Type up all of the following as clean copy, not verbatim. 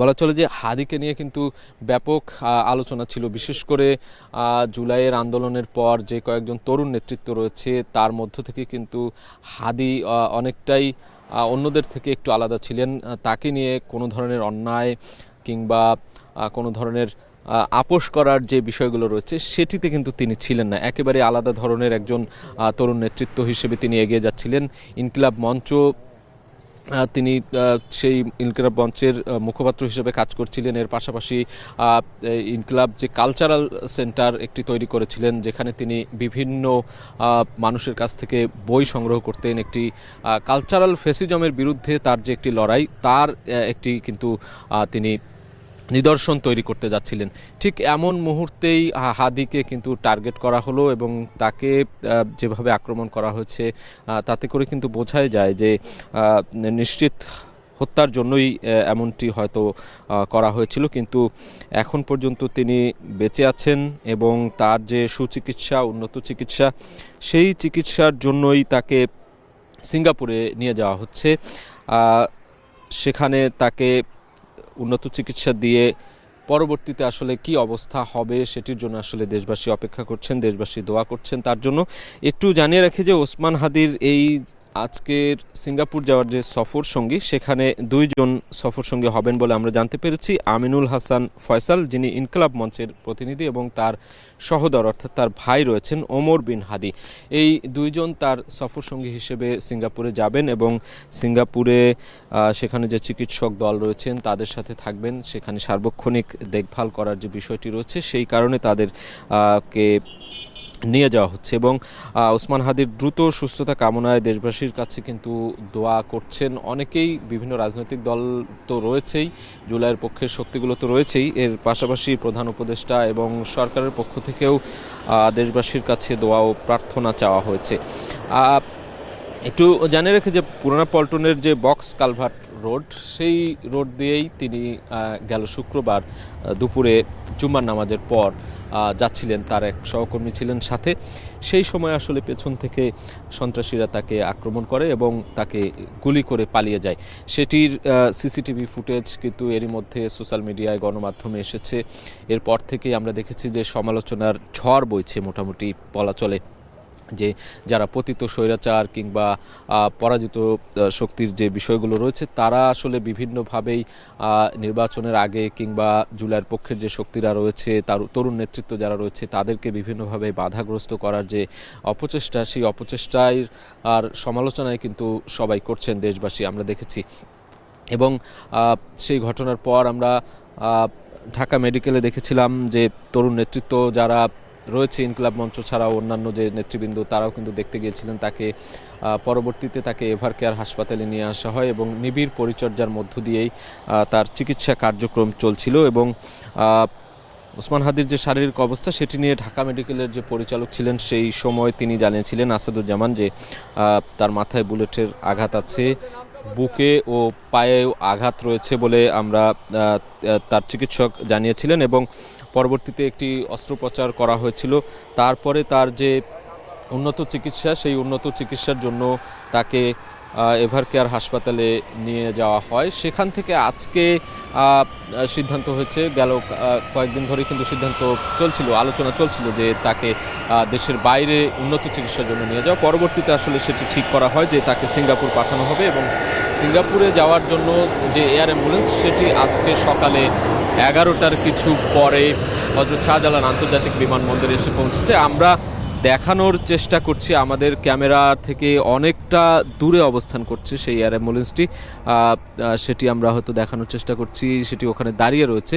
বলা চলে যে হাদিকে নিয়ে কিন্তু ব্যাপক আলোচনা ছিল, বিশেষ করে জুলাইয়ের আন্দোলনের পর যে কয়েকজন তরুণ নেতৃত্ব রয়েছে তার মধ্য থেকে কিন্তু হাদি অনেকটাই অন্যদের থেকে একটু আলাদা ছিলেন। তাকে নিয়ে কোনো ধরনের অন্যায় কিংবা কোনো ধরনের আপোষ করার যে বিষয়গুলো রয়েছে সেটিতে কিন্তু তিনি ছিলেন না। একেবারে আলাদা ধরনের একজন তরুণ নেতৃত্ব হিসেবে তিনি এগিয়ে যাচ্ছিলেন। ইনকিলাব মঞ্চ, তিনি সেই ইনকিলাব মঞ্চের মুখপাত্র হিসেবে কাজ করছিলেন। এর পাশাপাশি ইনকিলাব যে কালচারাল সেন্টার একটি তৈরি করেছিলেন, যেখানে তিনি বিভিন্ন মানুষের কাছ থেকে বই সংগ্রহ করতেন। একটি কালচারাল ফেসিজমের বিরুদ্ধে তার যে একটি লড়াই, তার একটি কিন্তু তিনি নিদর্শন তৈরি করতে যাচ্ছিলেন। ঠিক এমন মুহূর্তেই হাদিকে কিন্তু টার্গেট করা হলো এবং তাকে যেভাবে আক্রমণ করা হয়েছে তাতে করে কিন্তু বোঝাই যায় যে নিশ্চিত হত্যার জন্যই এমনটি হয়তো করা হয়েছিল। কিন্তু এখন পর্যন্ত তিনি বেঁচে আছেন এবং তার যে সুচিকিৎসা, উন্নত চিকিৎসা, সেই চিকিৎসার জন্যই তাকে সিঙ্গাপুরে নিয়ে যাওয়া হচ্ছে। সেখানে তাকে উন্নত চিকিৎসা দিয়ে পরবর্তীতে আসলে কি অবস্থা হবে সেটির জন্য আসলে দেশবাসী অপেক্ষা করছেন, দেশবাসী দোয়া করছেন তার জন্য। একটু জানিয়ে রাখি যে ওসমান হাদির এই আজকের সিঙ্গাপুর যাওয়ার যে সফর সঙ্গী, সেখানে দুইজন সফর সঙ্গী হবেন বলে আমরা জানতে পেরেছি। আমিনুল হাসান ফয়সাল, যিনি ইনকিলাব মঞ্চের প্রতিনিধি, এবং তার সহোদর অর্থাৎ তার ভাই রয়েছেন ওমর বিন হাদি। এই দুইজন তার সফর সঙ্গী হিসেবে সিঙ্গাপুরে যাবেন এবং সিঙ্গাপুরে সেখানে যে চিকিৎসক দল রয়েছেন তাদের সাথে থাকবেন। সেখানে সার্বক্ষণিক দেখভাল করার যে বিষয়টি রয়েছে সেই কারণে তাদেরকে নিয়ে যাওয়া হচ্ছে এবং ওসমান হাদির দ্রুত সুস্থতা কামনায় দেশবাসীর কাছে কিন্তু দোয়া করছেন অনেকেই। বিভিন্ন রাজনৈতিক দল তো রয়েছেই, জুলাইয়ের পক্ষের শক্তিগুলো তো রয়েছেই, এর পাশাপাশি প্রধান উপদেষ্টা এবং সরকারের পক্ষ থেকেও দেশবাসীর কাছে দোয়া ও প্রার্থনা চাওয়া হয়েছে। একটু জানিয়ে রেখে যে পুরানা পল্টনের যে বক্স কালভার্ট রোড, সেই রোড দিয়েই তিনি গেল শুক্রবার দুপুরে জুম্মার নামাজের পর যাচ্ছিলেন। তার এক সহকর্মী ছিলেন সাথে। সেই সময় আসলে পেছন থেকে সন্ত্রাসীরা তাকে আক্রমণ করে এবং তাকে গুলি করে পালিয়ে যায়। সেটির সিসিটিভি ফুটেজ কিন্তু এরই মধ্যে সোশ্যাল মিডিয়ায়, গণমাধ্যমে এসেছে। এরপর থেকেই আমরা দেখেছি যে সমালোচনার ঝড় বইছে মোটামুটি বলা চলে, যে যারা পতিত স্বৈরাচার কিংবা পরাজিত শক্তির যে বিষয়গুলো রয়েছে তারা আসলে বিভিন্নভাবেই নির্বাচনের আগে কিংবা জুলাইয়ের পক্ষের যে শক্তিরা রয়েছে, তার তরুণ নেতৃত্ব যারা রয়েছে তাদেরকে বিভিন্নভাবে বাধাগ্রস্ত করার যে অপচেষ্টা, সেই অপচেষ্টায় আর সমালোচনায় কিন্তু সবাই করছেন দেশবাসী, আমরা দেখেছি। এবং সেই ঘটনার পর আমরা ঢাকা মেডিকেলে দেখেছিলাম যে তরুণ নেতৃত্ব যারা রয়েছে ইনকিলাব মঞ্চ ছাড়াও অন্যান্য যে নেতৃবৃন্দ তারাও কিন্তু দেখতে গিয়েছিলেন তাকে। পরবর্তীতে তাকে এভার কেয়ার হাসপাতালে নিয়ে আসা হয় এবং নিবিড় পরিচর্যার মধ্য দিয়েই তার চিকিৎসা কার্যক্রম চলছিল। এবং ওসমান হাদির যে শারীরিক অবস্থা সেটি নিয়ে ঢাকা মেডিকেলের যে পরিচালক ছিলেন সেই সময় তিনি জানিয়েছিলেন, আসাদুজ্জামান, যে তার মাথায় বুলেটের আঘাত আছে, বুকে ও পায়েও আঘাত রয়েছে বলে আমরা তার চিকিৎসক জানিয়েছিলেন। এবং পরবর্তীতে একটি অস্ত্রোপচার করা হয়েছিল। তারপরে তার যে উন্নত চিকিৎসা, সেই উন্নত চিকিৎসার জন্য তাকে এভার কেয়ার হাসপাতালে নিয়ে যাওয়া হয়। সেখান থেকে আজকে সিদ্ধান্ত হয়েছে, গেল কয়েকদিন ধরে কিন্তু সিদ্ধান্ত চলছিল, আলোচনা চলছিল যে তাকে দেশের বাইরে উন্নত চিকিৎসার জন্য নিয়ে যাওয়া। পরবর্তীতে আসলে সেটি ঠিক করা হয় যে তাকে সিঙ্গাপুর পাঠানো হবে এবং সিঙ্গাপুরে যাওয়ার জন্য যে এয়ার অ্যাম্বুলেন্স সেটি আজকে সকালে 11টার কিছু পরে হযরত শাহজালাল আন্তর্জাতিক বিমানবন্দরে এসে পৌঁছেছে। আমরা দেখানোর চেষ্টা করছি, আমাদের ক্যামেরা থেকে অনেকটা দূরে অবস্থান করছে সেই এয়ার অ্যাম্বুলেন্সটি, সেটি আমরা হয়তো দেখানোর চেষ্টা করছি। সেটি ওখানে দাঁড়িয়ে রয়েছে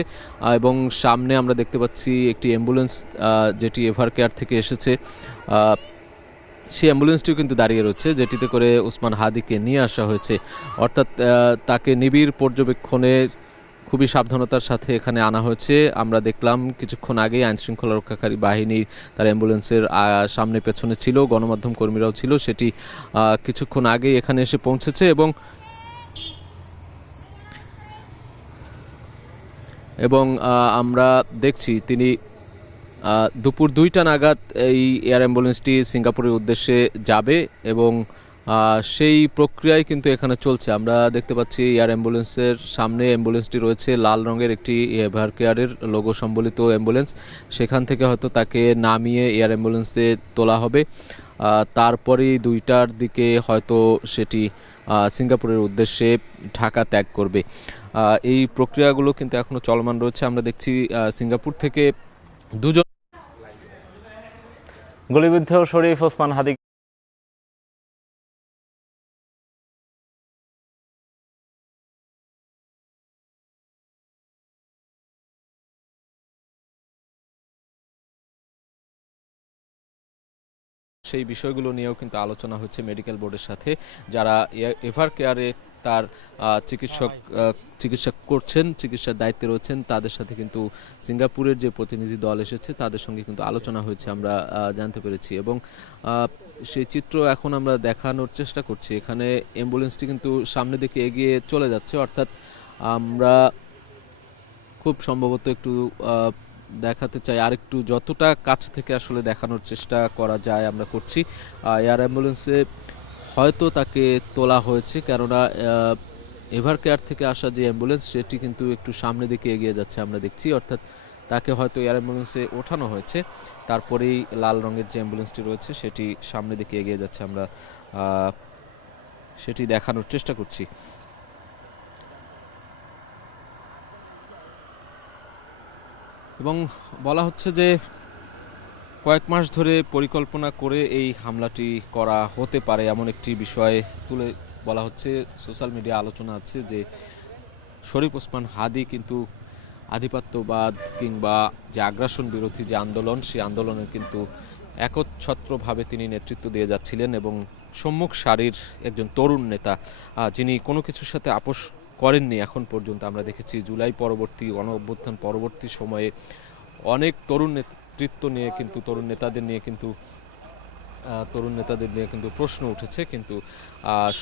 এবং সামনে আমরা দেখতে পাচ্ছি একটি অ্যাম্বুলেন্স যেটি এভার কেয়ার থেকে এসেছে, সেই অ্যাম্বুলেন্সটিও কিন্তু দাঁড়িয়ে রয়েছে, যেটিতে করে ওসমান হাদিকে নিয়ে আসা হয়েছে। অর্থাৎ তাকে নিবিড় পর্যবেক্ষণের খুবই সাবধানতার সাথে এখানে আনা হয়েছে। আমরা দেখলাম কিছুক্ষণ আগেই আইনশৃঙ্খলা রক্ষাকারী বাহিনী তার অ্যাম্বুলেন্সের সামনে পেছনে ছিল, গণমাধ্যম কর্মীরাও ছিল। সেটি কিছুক্ষণ আগেই এখানে এসে পৌঁছেছে এবং আমরা দেখছি তিনি দুপুর 2টা নাগাদ এই এয়ার অ্যাম্বুলেন্সটি সিঙ্গাপুরের উদ্দেশ্যে যাবে এবং সেই প্রক্রিয়ায় কিন্তু এখানে চলছে। আমরা দেখতে পাচ্ছি এয়ার অ্যাম্বুলেন্সের সামনে অ্যাম্বুলেন্সটি রয়েছে, লাল রঙের একটি এভার কেয়ারের লোগো সম্বলিত অ্যাম্বুলেন্স। সেখান থেকে হয়তো তাকে নামিয়ে এয়ার অ্যাম্বুলেন্সে তোলা হবে। তারপরেই 2টার দিকে হয়তো সেটি সিঙ্গাপুরের উদ্দেশ্যে ঢাকা ত্যাগ করবে। এই প্রক্রিয়াগুলো কিন্তু এখনো চলমান রয়েছে। আমরা দেখছি সিঙ্গাপুর থেকে দুজন গুলিবিদ্ধ শরীফ ওসমান হাদি সেই বিষয়গুলো নিয়েও কিন্তু আলোচনা হচ্ছে মেডিকেল বোর্ডের সাথে, যারা এভার কেয়ারে তার চিকিৎসা করছেন, চিকিৎসার দায়িত্বে রয়েছেন, তাদের সাথে কিন্তু সিঙ্গাপুরের যে প্রতিনিধি দল এসেছে তাদের সঙ্গে কিন্তু আলোচনা হয়েছে, আমরা জানতে পেরেছি। এবং সেই চিত্র এখন আমরা দেখানোর চেষ্টা করছি। এখানে অ্যাম্বুলেন্সটি কিন্তু সামনের দিকে এগিয়ে চলে যাচ্ছে, অর্থাৎ আমরা খুব সম্ভবত একটু দেখাতে চাই, আর একটু যতটা কাছ থেকে আসলে দেখানোর চেষ্টা করা যায় আমরা করছি। এয়ার অ্যাম্বুলেন্সে হয়তো তাকে তোলা হয়েছে, কেননা এভার কেয়ার থেকে আসা যে অ্যাম্বুলেন্স সেটি কিন্তু একটু সামনের দিকে এগিয়ে যাচ্ছে আমরা দেখছি, অর্থাৎ তাকে হয়তো এয়ার অ্যাম্বুলেন্সে ওঠানো হয়েছে, তারপরেই লাল রঙের যে অ্যাম্বুলেন্সটি রয়েছে সেটি সামনের দিকে এগিয়ে যাচ্ছে, আমরা সেটি দেখানোর চেষ্টা করছি। এবং বলা হচ্ছে যে কয়েক মাস ধরে পরিকল্পনা করে এই হামলাটি করা হতে পারে, এমন একটি বিষয় তুলে বলা হচ্ছে। সোশ্যাল মিডিয়া আলোচনা আছে যে শরীফ ওসমান হাদি কিন্তু আধিপত্যবাদ কিংবা যে আগ্রাসন বিরোধী যে আন্দোলন, সেই আন্দোলনের কিন্তু একচ্ছত্রভাবে তিনি নেতৃত্ব দিয়ে যাচ্ছিলেন এবং সম্মুখ সারির একজন তরুণ নেতা, যিনি কোনো কিছুর সাথে আপোষ করেননি এখন পর্যন্ত। আমরা দেখেছি জুলাই পরবর্তী গণ অভ্যুত্থান পরবর্তী সময়ে অনেক তরুণ নেতৃত্ব নিয়ে কিন্তু তরুণ নেতাদের নিয়ে কিন্তু প্রশ্ন উঠেছে, কিন্তু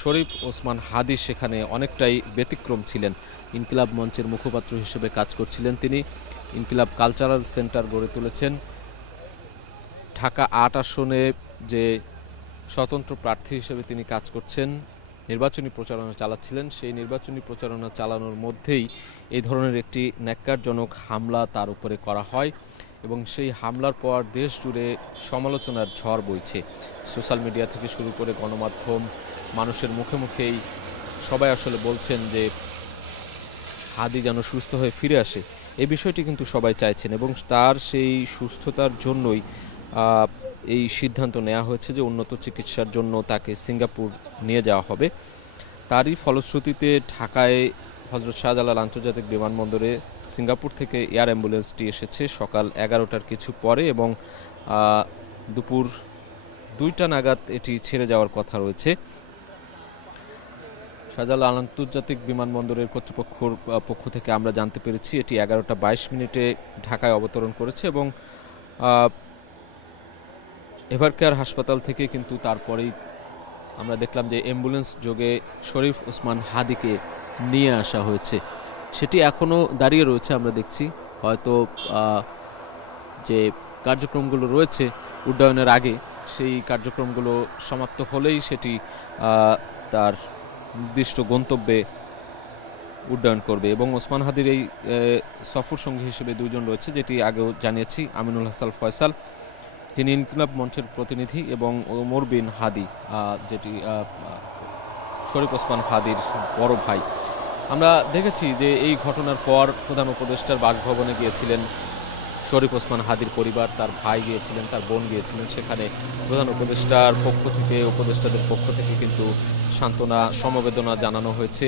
শরীফ ওসমান হাদি সেখানে অনেকটাই ব্যতিক্রম ছিলেন। ইনকিলাব মঞ্চের মুখপাত্র হিসেবে কাজ করছিলেন তিনি। ইনকিলাব কালচারাল সেন্টার গড়ে তুলেছেন। ঢাকা ৮ আসনে যে স্বতন্ত্র প্রার্থী হিসেবে তিনি কাজ করছেন, নির্বাচনী প্রচারণা চালাচ্ছিলেন। সেই নির্বাচনী প্রচারণা চালানোর মধ্যেই এই ধরনের একটি ন্যাক্কারজনক হামলা তার উপরে করা হয় এবং সেই হামলার পর দেশ জুড়ে সমালোচনার ঝড় বইছে। সোশ্যাল মিডিয়া থেকে শুরু করে গণমাধ্যম, মানুষের মুখে মুখেই সবাই আসলে বলছেন যে হাদি যেন সুস্থ হয়ে ফিরে আসে। এই বিষয়টি কিন্তু সবাই চাইছেন এবং তার সেই সুস্থতার জন্যই এই সিদ্ধান্ত নেওয়া হয়েছে যে উন্নত চিকিৎসার জন্য তাকে সিঙ্গাপুর নিয়ে যাওয়া হবে। তারই ফলশ্রুতিতে ঢাকায় হযরত শাহজালাল আন্তর্জাতিক বিমানবন্দরে সিঙ্গাপুর থেকে এয়ার অ্যাম্বুলেন্সটি এসেছে সকাল 11টার কিছু পরে এবং দুপুর 2টা নাগাদ এটি ছেড়ে যাওয়ার কথা রয়েছে। শাহজালাল আন্তর্জাতিক বিমানবন্দরের কর্তৃপক্ষের পক্ষ থেকে আমরা জানতে পেরেছি এটি 11টা 22 মিনিটে ঢাকায় অবতরণ করেছে এবং এভারকেয়ার হাসপাতাল থেকে কিন্তু তারপরেই আমরা দেখলাম যে অ্যাম্বুলেন্স যোগে শরীফ ওসমান হাদিকে নিয়ে আসা হয়েছে। সেটি এখনও দাঁড়িয়ে রয়েছে, আমরা দেখছি। হয়তো যে কার্যক্রমগুলো রয়েছে উড্ডয়নের আগে, সেই কার্যক্রমগুলো সমাপ্ত হলেই সেটি তার নির্দিষ্ট গন্তব্যে উড্ডয়ন করবে। এবং ওসমান হাদির এই সফর সঙ্গী হিসেবে 2জন রয়েছে, যেটি আগেও জানিয়েছি। আমিনুল হাসান ফয়সাল, যিনি ইনকিলাব মঞ্চের প্রতিনিধি, এবং ওমর বিন হাদি, যেটি শরীফ ওসমান হাদির বড় ভাই। আমরা দেখেছি যে এই ঘটনার পর প্রধান উপদেষ্টার বাসভবনে গিয়েছিলেন শরীফ ওসমান হাদির পরিবার, তার ভাই গিয়েছিলেন, তার বোন গিয়েছিলেন। সেখানে প্রধান উপদেষ্টার পক্ষ থেকে, উপদেষ্টাদের পক্ষ থেকে কিন্তু সান্ত্বনা, সমবেদনা জানানো হয়েছে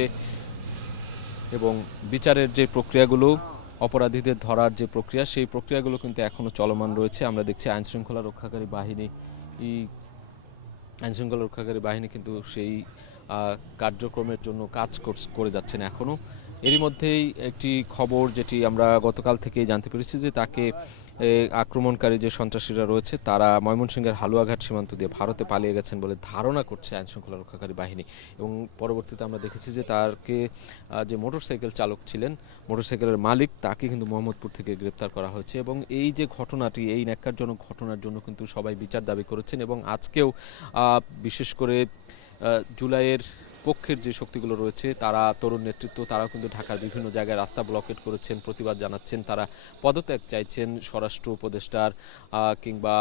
এবং বিচারের যে প্রক্রিয়াগুলো, অপরাধীদের ধরার যে প্রক্রিয়া, সেই প্রক্রিয়াগুলো কিন্তু এখনও চলমান রয়েছে। আমরা দেখছি আইনশৃঙ্খলা রক্ষাকারী বাহিনী কিন্তু সেই কার্যক্রমের জন্য কাজ করে যাচ্ছেন এখনও। এরই মধ্যেই একটি খবর যেটি আমরা গতকাল থেকেই জানতে পেরেছি যে তাকে আক্রমণকারী যে সন্ত্রাসীরা রয়েছে তারা ময়মনসিংহের হালুয়াঘাট সীমান্ত দিয়ে ভারতে পালিয়ে গেছেন বলে ধারণা করছে আইনশৃঙ্খলা রক্ষাকারী বাহিনী। এবং পরবর্তীতে আমরা দেখেছি যে তাকে যে মোটরসাইকেল চালক ছিলেন, মোটরসাইকেলের মালিক, তাকে কিন্তু মোহাম্মদপুর থেকে গ্রেপ্তার করা হয়েছে। এবং এই যে ঘটনাটি, এই ন্যাক্কারজনক ঘটনার জন্য কিন্তু সবাই বিচার দাবি করেছেন এবং আজকেও বিশেষ করে জুলাইয়ের পক্ষের যে শক্তিগুলো রয়েছে তারা তরুণ নেতৃত্ব তারাও কিন্তু ঢাকার বিভিন্ন জায়গায় রাস্তা ব্লকেট করেছেন, প্রতিবাদ জানাচ্ছেন, তারা পদত্যাগ চাইছেন স্বরাষ্ট্র উপদেষ্টার কিংবা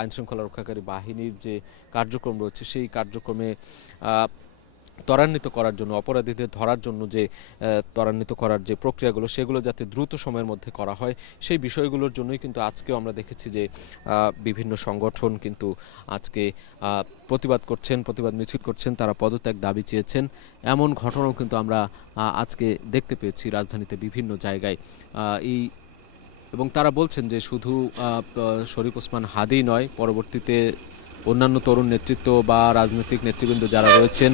আইন শৃঙ্খলা রক্ষাকারী বাহিনীর যে কার্যক্রম রয়েছে সেই কার্যক্রমে ত্বরান্বিত করার জন্য, অপরাধীদের ধরার জন্য যে ত্বরান্বিত করার যে প্রক্রিয়াগুলো সেগুলো যাতে দ্রুত সময়ের মধ্যে করা হয় সেই বিষয়গুলোর জন্যই কিন্তু আজকেও আমরা দেখেছি যে বিভিন্ন সংগঠন কিন্তু আজকে প্রতিবাদ করছেন, প্রতিবাদ মিছিল করছেন, তারা পদত্যাগ দাবি চেয়েছেন। এমন ঘটনাও কিন্তু আমরা আজকে দেখতে পেয়েছি রাজধানীতে বিভিন্ন জায়গায়। এই এবং তারা বলছেন যে শুধু শরীফ ওসমান হাদি নয়, পরবর্তীতে অন্যান্য তরুণ নেতৃত্ব বা রাজনৈতিক নেতৃবৃন্দ যারা রয়েছেন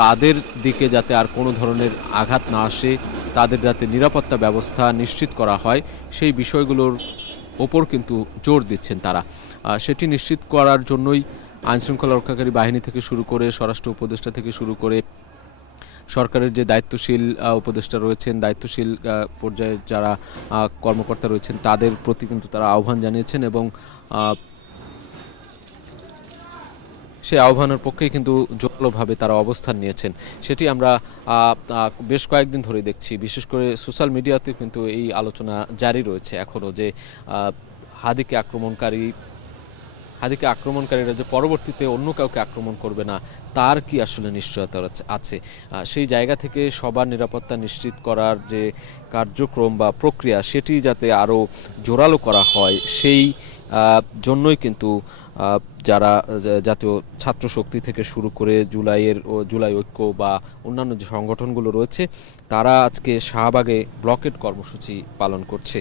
তাদের দিকে যাতে আর কোনো ধরনের আঘাত না আসে, তাদের যাতে নিরাপত্তা ব্যবস্থা নিশ্চিত করা হয় সেই বিষয়গুলোর ওপর কিন্তু জোর দিচ্ছেন তারা। সেটি নিশ্চিত করার জন্যই আইনশৃঙ্খলা রক্ষাকারী বাহিনী থেকে শুরু করে স্বরাষ্ট্র উপদেষ্টা থেকে শুরু করে সরকারের যে দায়িত্বশীল উপদেষ্টা রয়েছেন, দায়িত্বশীল পর্যায়ে যারা কর্মকর্তা রয়েছেন তাদের প্রতি কিন্তু তারা আহ্বান জানিয়েছেন এবং সেই আহ্বানের পক্ষেই কিন্তু জোরালোভাবে তারা অবস্থান নিয়েছেন। সেটি আমরা বেশ কয়েকদিন ধরে দেখছি, বিশেষ করে সোশ্যাল মিডিয়াতে কিন্তু এই আলোচনা জারি রয়েছে এখনও যে হাদিকে আক্রমণকারীরা যে পরবর্তীতে অন্য কাউকে আক্রমণ করবে না তার কি আসলে নিশ্চয়তা আছে। সেই জায়গা থেকে সবার নিরাপত্তা নিশ্চিত করার যে কার্যক্রম বা প্রক্রিয়া সেটি যাতে আরও জোরালো করা হয় সেই জন্যই কিন্তু যারা জাতীয় ছাত্র শক্তি থেকে শুরু করে জুলাই ঐক্য বা অন্যান্য যে সংগঠনগুলো রয়েছে তারা আজকে শাহবাগে ব্লকেট কর্মসূচি পালন করছে।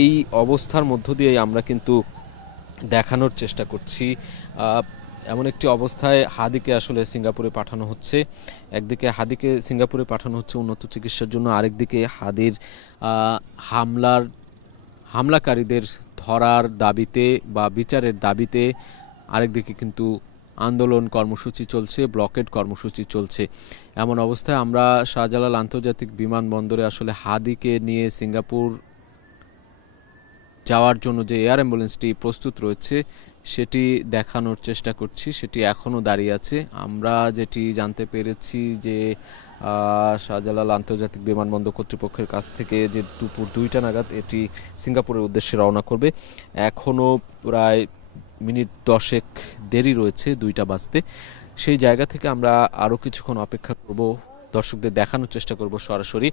এই অবস্থার মধ্য দিয়ে আমরা কিন্তু দেখানোর চেষ্টা করছি এমন একটি অবস্থায় হাদিকে আসলে সিঙ্গাপুরে পাঠানো হচ্ছে। একদিকে হাদিকে সিঙ্গাপুরে পাঠানো হচ্ছে উন্নত চিকিৎসার জন্য, আরেকদিকে হাদির হামলাকারীদের ধরার দাবিতে বা বিচারের দাবিতে আরেকদিকে কিন্তু আন্দোলন কর্মসূচি চলছে, ব্লকেট কর্মসূচি চলছে। এমন অবস্থায় আমরা শাহজালাল আন্তর্জাতিক বিমানবন্দরে আসলে হাদিকে নিয়ে সিঙ্গাপুর যাওয়ার জন্য যে এয়ার অ্যাম্বুলেন্সটি প্রস্তুত রয়েছে সেটি দেখানোর চেষ্টা করছি, সেটি এখনও দাঁড়িয়ে আছে। আমরা যেটি জানতে পেরেছি যে শাহজালাল আন্তর্জাতিক বিমানবন্দর কর্তৃপক্ষের কাছ থেকে যে দুপুর 2টা নাগাদ এটি সিঙ্গাপুরের উদ্দেশ্যে রওনা করবে। এখনও প্রায় মিনিট 10 দেরি রয়েছে 2টা বাজতে। সেই জায়গা থেকে আমরা আরও কিছুক্ষণ অপেক্ষা করব, দর্শকদের দেখানোর চেষ্টা করব সরাসরি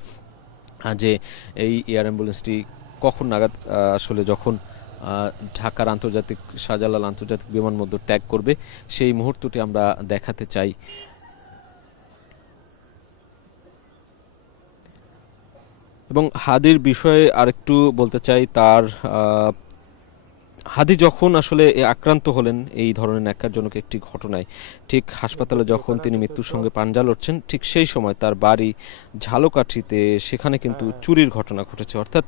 যে এই এয়ার অ্যাম্বুলেন্সটি কখন নাগাদ আসলে যখন ঢাকার শাহজালাল আন্তর্জাতিক বিমানবন্দর ত্যাগ করবে সেই মুহূর্তটি আমরা দেখাতে চাই। এবং হাদির বিষয়ে আরেকটু বলতে চাই, হাদি যখন আসলে আক্রান্ত হলেন এই ধরনের ন্যাক্কারজনক একটি ঘটনায়, ঠিক হাসপাতালে যখন তিনি মৃত্যুর সঙ্গে পাঞ্জা লড়ছেন ঠিক সেই সময় তার বাড়ি ঝালকাঠিতে, সেখানে কিন্তু চুরির ঘটনা ঘটেছে। অর্থাৎ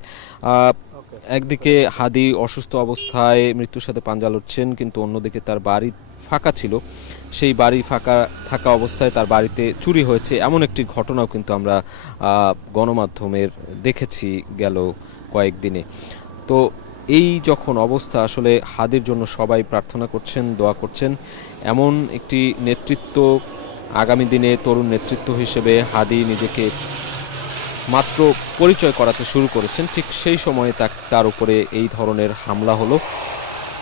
একদিকে হাদি অসুস্থ অবস্থায় মৃত্যুর সাথে পাঞ্জা লড়ছেন, কিন্তু অন্যদিকে তার বাড়ি ফাঁকা ছিল, সেই বাড়ি ফাঁকা থাকা অবস্থায় তার বাড়িতে চুরি হয়েছে এমন একটি ঘটনাও কিন্তু আমরা গণমাধ্যমের দেখেছি গেল কয়েকদিনে। তো এই যখন অবস্থা, আসলে হাদির জন্য সবাই প্রার্থনা করছেন, দোয়া করছেন। এমন একটি নেতৃত্ব, আগামী দিনে তরুণ নেতৃত্ব হিসেবে হাদি নিজেকে মাত্র পরিচয় করাতে শুরু করেছেন, ঠিক সেই সময়ে তার উপরে এই ধরনের হামলা হলো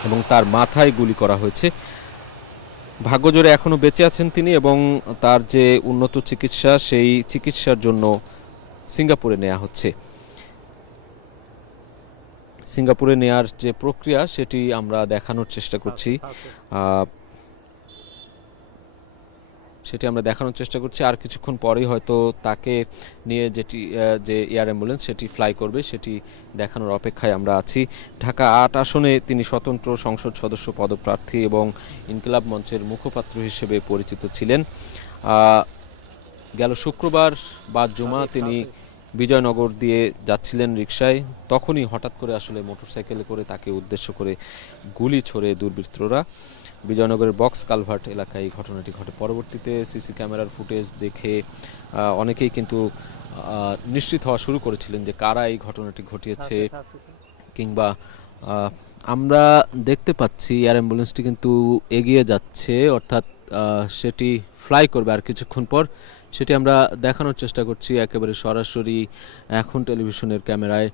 এবং তার মাথায় গুলি করা হয়েছে। ভাগ্যজোরে এখনো বেঁচে আছেন তিনি এবং তার যে উন্নত চিকিৎসা সেই চিকিৎসার জন্য সিঙ্গাপুরে নেওয়া হচ্ছে। সিঙ্গাপুরে নেয়ার যে প্রক্রিয়া সেটি আমরা দেখানোর চেষ্টা করছি, আর কিছুক্ষণ পরেই হয়তো তাকে নিয়ে যে এয়ার অ্যাম্বুলেন্স সেটি ফ্লাই করবে সেটি দেখানোর অপেক্ষায় আমরা আছি। ঢাকা 8 আসনে তিনি স্বতন্ত্র সংসদ সদস্য পদপ্রার্থী এবং ইনকিলাব মঞ্চের মুখপাত্র হিসেবে পরিচিত ছিলেন। গেল শুক্রবার বা জুমা তিনি বিজয়নগর দিয়ে যাচ্ছিলেন রিকশায়, তখনই হঠাৎ করে আসলে মোটরসাইকেলে করে তাকে উদ্দেশ্য করে গুলি ছোড়ে দুর্বৃত্তরা। বিজয়নগরের বক্স কালভার্ট এলাকায় এই ঘটনাটি ঘটে। পরবর্তীতে সিসি ক্যামেরার ফুটেজ দেখে অনেকেই কিন্তু নিশ্চিত হওয়া শুরু করেছিলেন যে কারা এই ঘটনাটি ঘটিয়েছে, কিংবা আমরা দেখতে পাচ্ছি এয়ার অ্যাম্বুলেন্সটি কিন্তু এগিয়ে যাচ্ছে, অর্থাৎ সেটি ফ্লাই করবে আর কিছুক্ষণ পর, সেটি আমরা দেখানোর চেষ্টা করছি একেবারে সরাসরি এখন টেলিভিশনের ক্যামেরায়।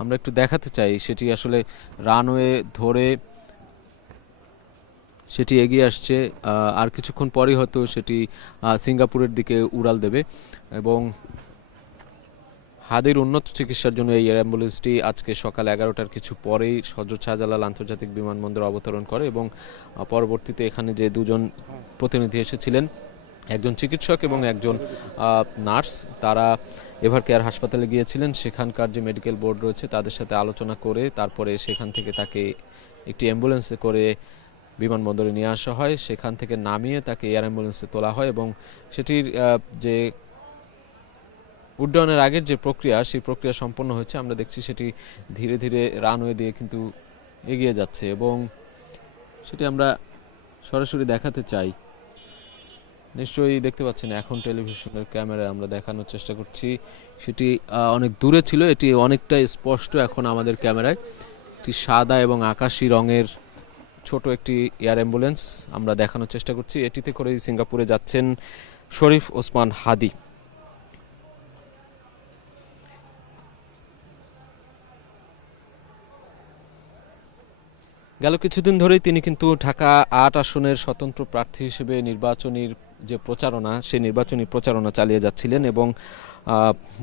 আমরা একটু দেখাতে চাই সেটি আসলে রানওয়ে ধরে সেটি এগিয়ে আসছে, আর কিছুক্ষণ পরেই হয়তো সেটি সিঙ্গাপুরের দিকে উড়াল দেবে। এবং হাদির উন্নত চিকিৎসার জন্য এই এয়ার অ্যাম্বুলেন্সটি আজকে সকাল 11টার কিছু পরেই হযরত শাহজালাল আন্তর্জাতিক বিমানবন্দরে অবতরণ করে এবং পরবর্তীতে এখানে যে দুজন প্রতিনিধি এসেছিলেন, একজন চিকিৎসক এবং একজন নার্স, তারা এভার কেয়ার হাসপাতালে গিয়েছিলেন। সেখানকার যে মেডিকেল বোর্ড রয়েছে তাদের সাথে আলোচনা করে তারপরে সেখান থেকে তাকে একটি অ্যাম্বুলেন্সে করে বিমানবন্দরে নিয়ে আসা হয়। সেখান থেকে নামিয়ে তাকে এয়ার অ্যাম্বুলেন্সে তোলা হয় এবং সেটির যে উড্ডয়নের আগের যে প্রক্রিয়া, সেই প্রক্রিয়া সম্পন্ন হয়েছে। আমরা দেখছি সেটি ধীরে ধীরে রানওয়ে দিয়ে কিন্তু এগিয়ে যাচ্ছে এবং সেটি আমরা সরাসরি দেখাতে চাই। নিশ্চয়ই দেখতে পাচ্ছেন এখন টেলিভিশনের ক্যামেরায় আমরা দেখানোর চেষ্টা করছি। সেটি অনেক দূরে ছিল, এটি অনেকটা স্পষ্ট এখন আমাদের ক্যামেরায়। একটি সাদা এবং আকাশি রঙের ছোট একটি এয়ার অ্যাম্বুলেন্স আমরা দেখানোর চেষ্টা করছি। এটিতে করেই সিঙ্গাপুরে যাচ্ছেন শরীফ ওসমান হাদি। গেল কিছুদিন ধরেই তিনি কিন্তু ঢাকা ৮ আসনের স্বতন্ত্র প্রার্থী হিসেবে নির্বাচনীর যে প্রচারণা, সেই নির্বাচনী প্রচারণা চালিয়ে যাচ্ছিলেন এবং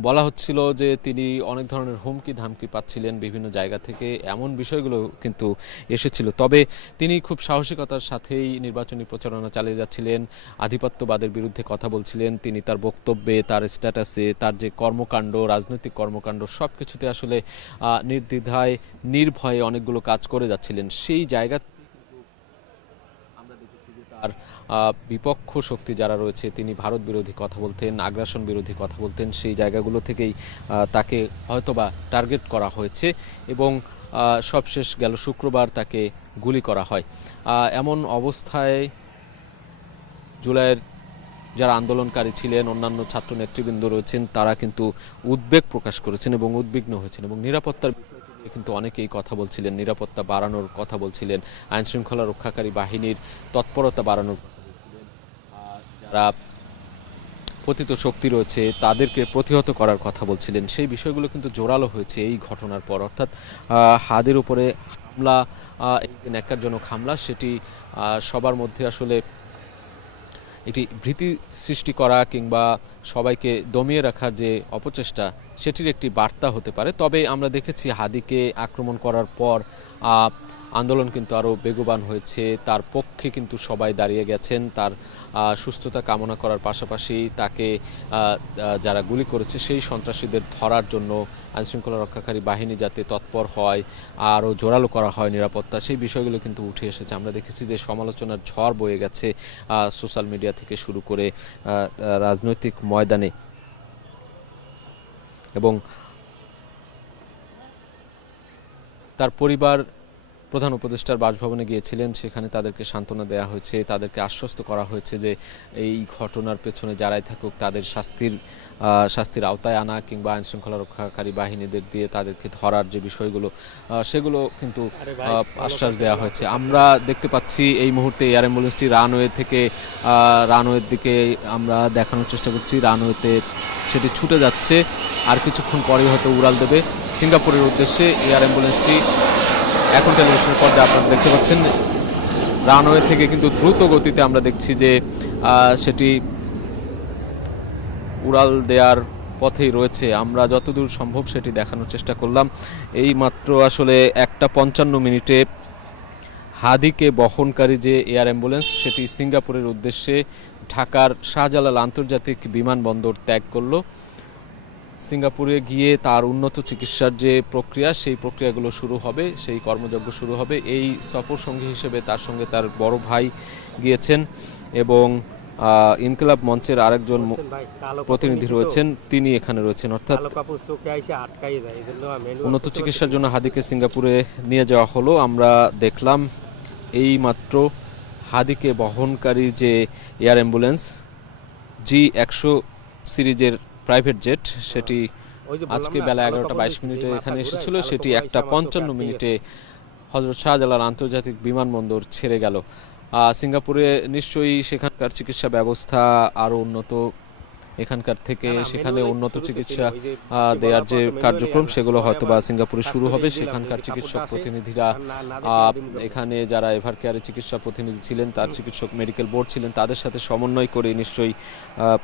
বলা হচ্ছিল যে তিনি অনেক ধরনের হুমকি ধামকি পাচ্ছিলেন বিভিন্ন জায়গা থেকে, এমন বিষয়গুলো কিন্তু এসেছিল। তবে তিনি খুব সাহসিকতার সাথেই নির্বাচনী প্রচারণা চালিয়ে যাচ্ছিলেন, আধিপত্যবাদের বিরুদ্ধে কথা বলছিলেন। তিনি তার বক্তব্যে, তার স্ট্যাটাসে, তার যে কর্মকাণ্ড, রাজনৈতিক কর্মকাণ্ড, সব কিছুতে আসলে নির্দ্বিধায় নির্ভয়ে অনেকগুলো কাজ করে যাচ্ছিলেন। সেই জায়গা আর বিপক্ষ শক্তি যারা রয়েছে, তিনি ভারত বিরোধী কথা বলতেন, আগ্রাসন বিরোধী কথা বলতেন, সেই জায়গাগুলো থেকেই তাকে হয়তোবা টার্গেট করা হয়েছে এবং সবশেষ গেল শুক্রবার তাকে গুলি করা হয়। এমন অবস্থায় জুলাইয়ের যারা আন্দোলনকারী ছিলেন, অন্যান্য ছাত্র নেতৃবৃন্দ রয়েছেন, তারা কিন্তু উদ্বেগ প্রকাশ করেছেন এবং উদ্বিগ্ন হয়েছেন এবং নিরাপত্তার কিন্তু অনেকেই কথা বলছিলেন, নিরাপত্তা বাড়ানোর কথা বলছিলেন, আইন শৃঙ্খলা রক্ষাকারী বাহিনীর তৎপরতা বাড়ানোর কথা বলছিলেন, যারা পতিত শক্তি রয়েছে তাদেরকে প্রতিহত করার কথা বলছিলেন। সেই বিষয়গুলো কিন্তু জোরালো হয়েছে এই ঘটনার পর। অর্থাৎ হাদির উপরে হামলা, এই ন্যাক্কারজনক হামলা, সেটি সবার মধ্যে আসলে এটি ভীতি সৃষ্টি করা কিংবা সবাইকে দমিয়ে রাখার যে অপচেষ্টা, সেটির একটি বার্তা হতে পারে। তবে আমরা দেখেছি হাদিকে আক্রমণ করার পর আন্দোলন কিন্তু আরও বেগবান হয়েছে, তার পক্ষে কিন্তু সবাই দাঁড়িয়ে গেছেন। তার সুস্থতা কামনা করার পাশাপাশি তাকে যারা গুলি করেছে সেই সন্ত্রাসীদের ধরার জন্য আইনশৃঙ্খলা রক্ষাকারী বাহিনী যাতে তৎপর হয়, আরও জোরালো করা হয় নিরাপত্তা, সেই বিষয়গুলো কিন্তু উঠে এসেছে। আমরা দেখেছি যে সমালোচনার ঝড় বয়ে গেছে সোশ্যাল মিডিয়া থেকে শুরু করে রাজনৈতিক ময়দানে। এবং তার পরিবার প্রধান উপদেষ্টার বাসভবনে গিয়েছিলেন, সেখানে তাদেরকে সান্ত্বনা দেওয়া হয়েছে, তাদেরকে আশ্বস্ত করা হয়েছে যে এই ঘটনার পেছনে যারাই থাকুক তাদের শাস্তির আওতায় আনা কিংবা আইন শৃঙ্খলা রক্ষাকারী বাহিনীদের দিয়ে তাদেরকে ধরার যে বিষয়গুলো, সেগুলো কিন্তু আশ্বাস দেওয়া হয়েছে। আমরা দেখতে পাচ্ছি এই মুহূর্তে এয়ার অ্যাম্বুলেন্সটি রানওয়ের দিকে আমরা দেখানোর চেষ্টা করছি। রানওয়েতে সেটি ছুটে যাচ্ছে, আর কিছুক্ষণ পরেই হয়তো উড়াল দেবে সিঙ্গাপুরের উদ্দেশ্যে। এয়ার অ্যাম্বুলেন্সটি এখন টেলিভিশনের পর্দায় আপনারা দেখতে পাচ্ছেন। রানওয়ে থেকে কিন্তু দ্রুত গতিতে আমরা দেখছি যে সেটি উড়াল দেওয়ার পথেই রয়েছে। আমরা যতদূর সম্ভব সেটি দেখানোর চেষ্টা করলাম। এই মাত্র আসলে 1:55 হাদিকে বহনকারী যে এয়ার অ্যাম্বুলেন্স, সেটি সিঙ্গাপুরের উদ্দেশ্যে ঢাকার শাহজালাল আন্তর্জাতিক বিমানবন্দর ত্যাগ করলো। সিঙ্গাপুরে গিয়ে তার উন্নত চিকিৎসার যে প্রক্রিয়া, সেই প্রক্রিয়াগুলো শুরু হবে, সেই কর্মযজ্ঞ শুরু হবে। এই সফর সঙ্গী হিসেবে তার সঙ্গে তার বড় ভাই গিয়েছেন এবং ইনকিলাব মঞ্চের আরেকজন প্রতিনিধি রয়েছেন, তিনি এখানে রয়েছেন। অর্থাৎ উন্নত চিকিৎসার জন্য হাদিকে সিঙ্গাপুরে নিয়ে যাওয়া হলো। আমরা দেখলাম এই মাত্র হাদিকে বহনকারী যে এয়ার অ্যাম্বুলেন্স G100 সিরিজের প্রাইভেট জেট, সেটি আজকে বেলা 11:22 এখানে এসেছিল। সেটি 1:55 হযরত শাহজালাল আন্তর্জাতিক বিমানবন্দর ছেড়ে গেল। সিঙ্গাপুরে নিশ্চয়ই সেখানকার চিকিৎসা ব্যবস্থা আরও উন্নত, এখানকার থেকে সেখানে উন্নত চিকিৎসা দেওয়ার যে কার্যক্রম সেগুলো হয়তো বা সিঙ্গাপুরে শুরু হবে। সেখানকার চিকিৎসক প্রতিনিধিরা এখানে যারা এভার কেয়ারে চিকিৎসা প্রতিনিধি ছিলেন, তার চিকিৎসক মেডিকেল বোর্ড ছিলেন, তাদের সাথে সমন্বয় করে নিশ্চয়ই